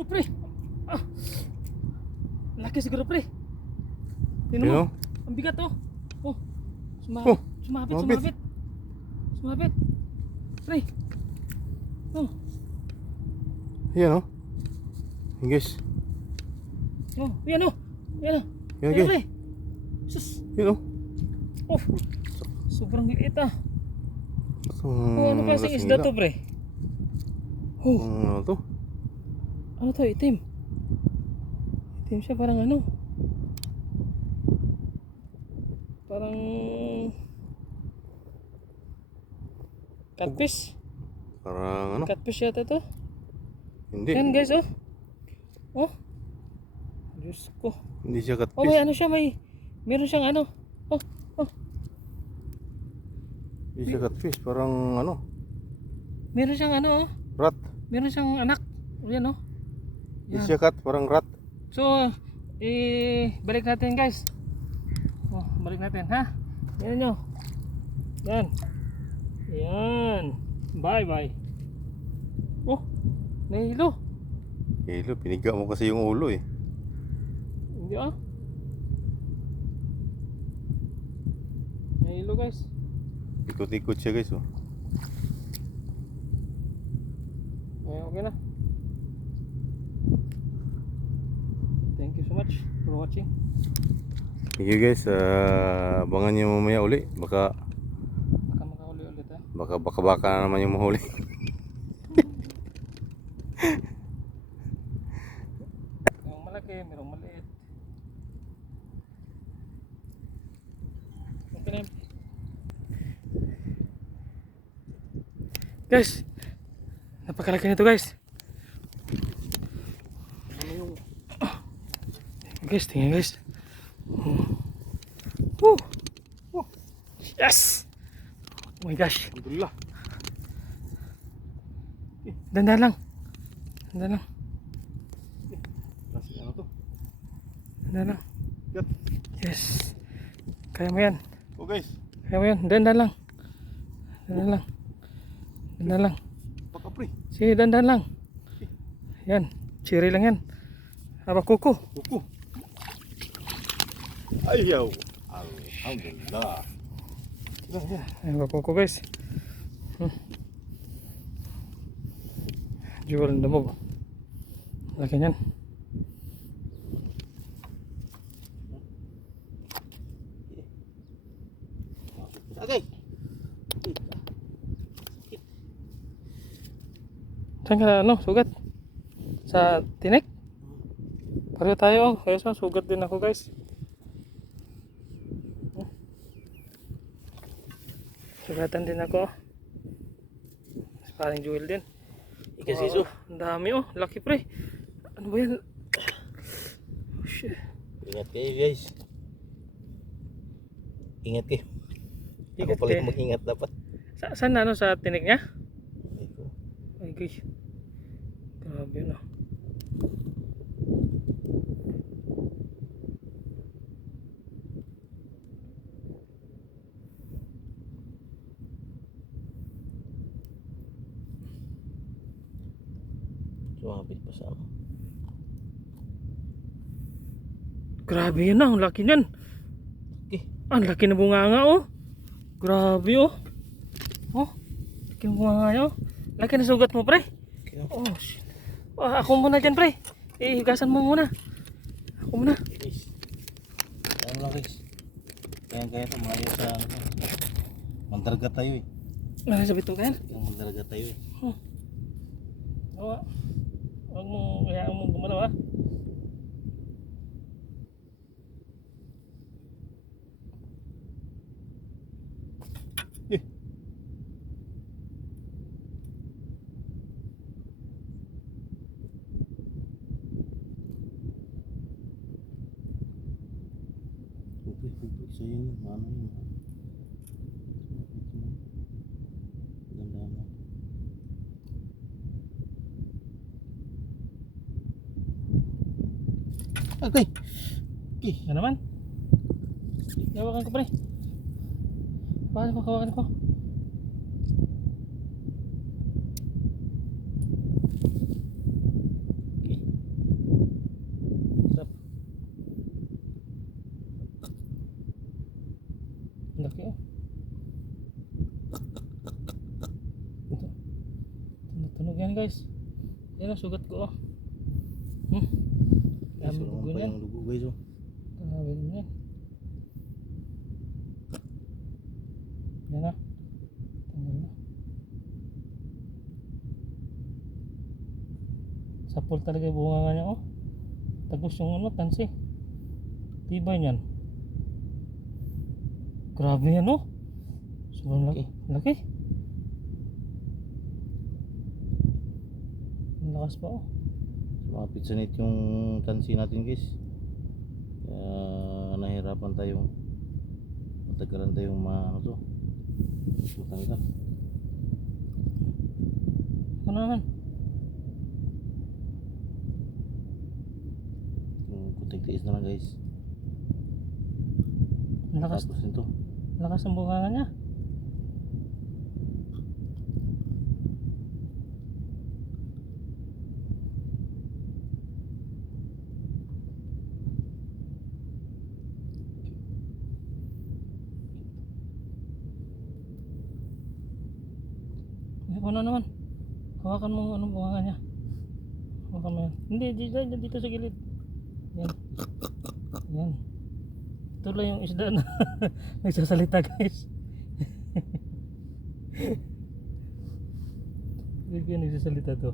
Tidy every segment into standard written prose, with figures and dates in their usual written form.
Oh, pre. Ah. Laki siguro, pre. Tingnan mo. Yun, oh. Ang bigat, oh. Oh. Oh, Sumabit, sumabit. sumabit. Sumabit. Pre. Oh. Yan oh. Yan guys. Oh, yan, oh. Yan, oh. Yan Yan, guys. pre. Sus. Yan oh. Oh. Sobrang liit, ah. Hmm, Oh, ano klaseng isda to, pre? Oh. Ano to? Ano to, itim? Itim siya, parang ano? Parang catfish. Parang ano? Catfish yata to. Hindi. Yan guys, oh. Oh. Diyos ko. Hindi siya Oh, may catfish. ano siya, meron siyang ano. Oh, oh. Hindi siya catfish. Parang ano? Meron siyang ano, oh. Rat. Meron siyang anak. Yan, oh. Hindi Yan. siya cat. Parang rat. So, balik natin guys. Oh, balik natin, ha? Yan nyo. Yan. Yan. Bye bye. Oh, nahilo. Hilo, piniga mo kasi yung ulo eh. Hindi ah. Nahilo guys. Ikot-ikot siya guys oh. Okay na. Thank you so much for watching. Sige guys, abangan nyo mamaya uli. Baka Makahuli ulit, ha? baka na naman yung mahuli. Merong malaki, merong maliit. Okay na yun. Guys, napakalaki nito guys. Guys, tingnan guys. Woo! Woo! Yes! Oh my gosh. Alhamdulillah. Dandan lang. Dandan lang. Kasi ano to? Dandan lang. Gat. Yes. Kaya mo yan. Oh guys, Kaya mo yan. Dandan lang. Dandan lang. Dandan lang. baka pre. Sige, dandan lang. Yan. Cherry lang yan. Haba kuko. Buko. Ayaw. Alhamdulillah. Haba kuko guys. Jual ang damog. Laki niyan. Okay. Saan ka ano? Sugat? Sa tinik? Pareho tayo. Kaya sa sugat din ako guys. Sugatan din ako. Parang jewel din. Ikasiso. Ang dami oh. Laki pre. Ano ba yan? Oh shit. Ingat kayo guys. Ingat kayo. Ako Ingat pala kayo. yung mag-ingat dapat. Saan na ano? Sa tinik niya? Ito. Ay guys. Grabe na. Sumapit pa sa ano. Grabe yan na. Ang laki niyan. Okay. Ang laki na bunganga oh. Grabe oh. Oh. Laki na bunganga oh. Laki na sugat mo pre. Okay. Oh shit. Oh, ako muna dyan pre. Higasan mo muna. Ako muna. Guys. Ano lang guys. Kaya ito malayo sa ano. Mandarga tayo eh. Ano sa bitong kayan? Yung mandarga tayo eh. Oo. Huwag mo, hayaan mo gumalaw ha. Pupik sa yun. Ano yun. Ganda na. Okay. Okay. Ano naman? Hawakan ko pre. Hawakan ko. Okay. guys. Yan ang sugat ko oh. Guys, Dami wala dugo pa niyan. yung dugo guys oh. Tawagin mo yan. Yan na. Tanggal na. Sapol talaga yung bunga niya oh. Tagos yung ano, tansi. Tibay niyan. Grabe yan oh. Sobrang laki. Laki. Ang lakas pa oh. Sumapit sa net yung tansi natin guys. Kaya nahirapan tayong matagalan tayong ano to. Matanggal. Ano naman? Yung kunting tiis na lang guys. Ang lakas. Tapos nito. Lakas ang bunga niya. Ano naman? Hawakan mo anong bunga niya. Hawakan mo yan. Hindi, dito sa gilid. Yan. Yan. Ito lang yung isda na nagsasalita guys. Hindi yan nagsasalita to.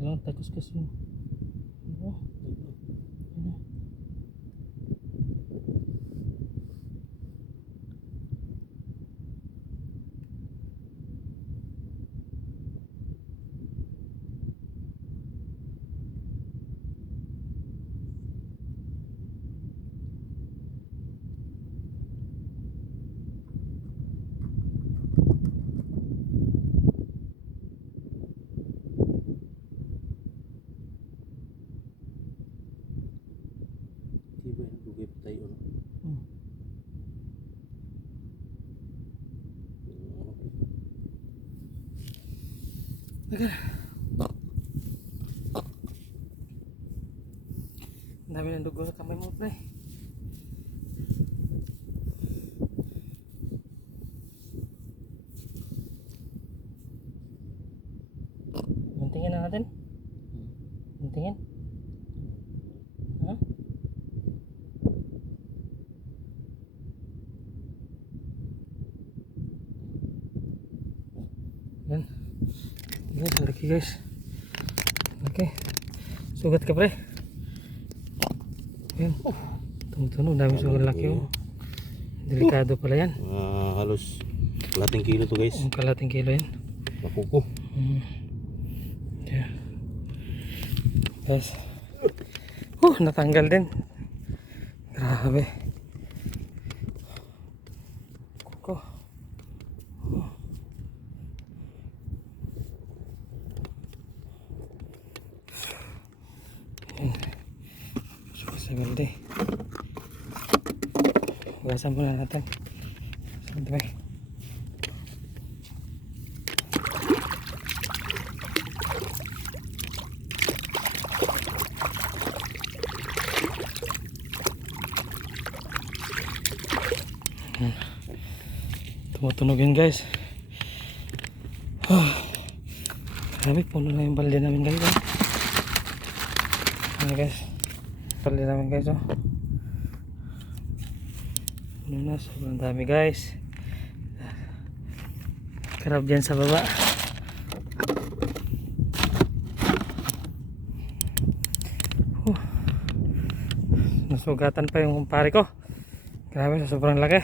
Ilang tagos kasi yun. Oh. Ano? Diba yung dugay pa tayo no? Ang dami ng dugo sa kamay mo pre. Guntingin na natin. Guntingin. Ha? Yan. Guys, laki guys. Okay. Sugat ka pre. Yan. Tumutunog, dami sugat laki oh. Delikado pala yan. Halos kalating kilo to guys. Ang kalating kilo yan. Nakuko. Yeah. Guys. Natanggal din. Grabe. Kuko. Sagal din. Hugasan muna natin. Sabay. Tumutunog yun guys. Grabe, puno na yung balde namin guys. Ano guys, balde namin guys oh. Puno na, sobrang dami guys. Karab dyan sa baba. Nasugatan pa yung kumpare ko. Grabe, sobrang laki.